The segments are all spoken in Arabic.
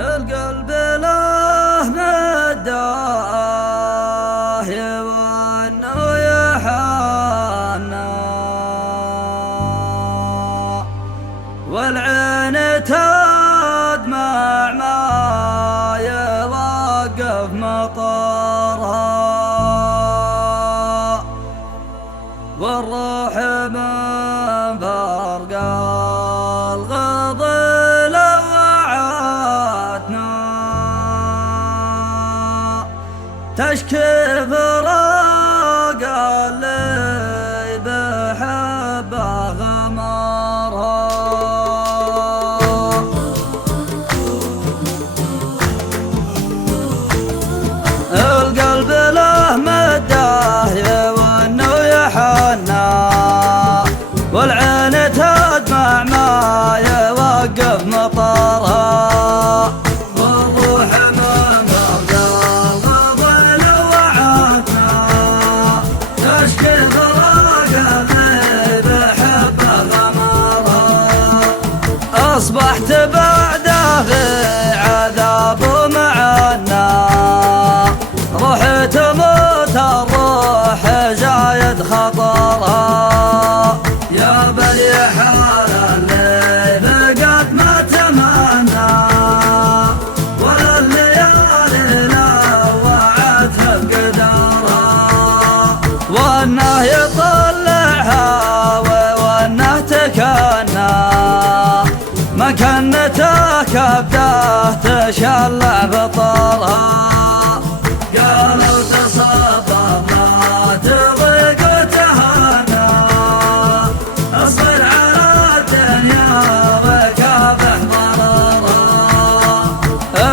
القلب له مداه وانه يحنى والعين تدمع ما يوقف مطرها والروح من فرق الغض لوعتنا تشكي فراق اللي بحبه غمرها القلب له مداه وانه يحنى والعين تدمع ما يوقف مطرها والروح من فرق الغض لوعتنا تشكي فراق اللي بحبه غمرها أصبحت بعده في عذاب معنا روح تموت الروح زايد خطرها يا بني حال اللي فقد ما تمنى ولا الليالي لوعت بقدرها وانه يطلعها وانه تكنى مكنته كبده تشلع بطرها قالوا تصبب لا تضيق وتهنى اصبر على الدنيا وكافح ضررها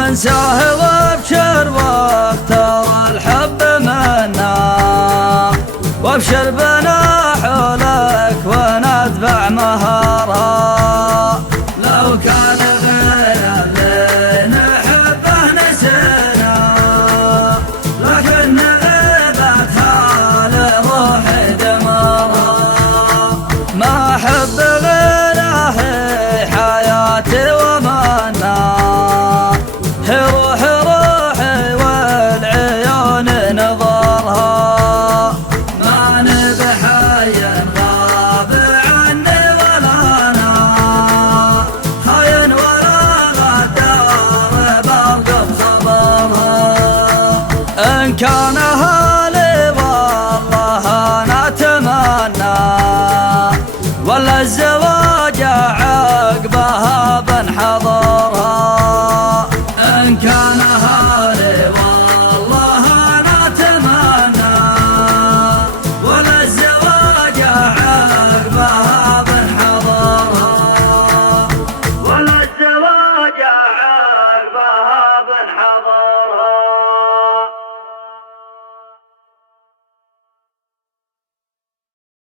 انساه وابشر واختار الحب منا وابشر بنا حولك ونتبع مهارها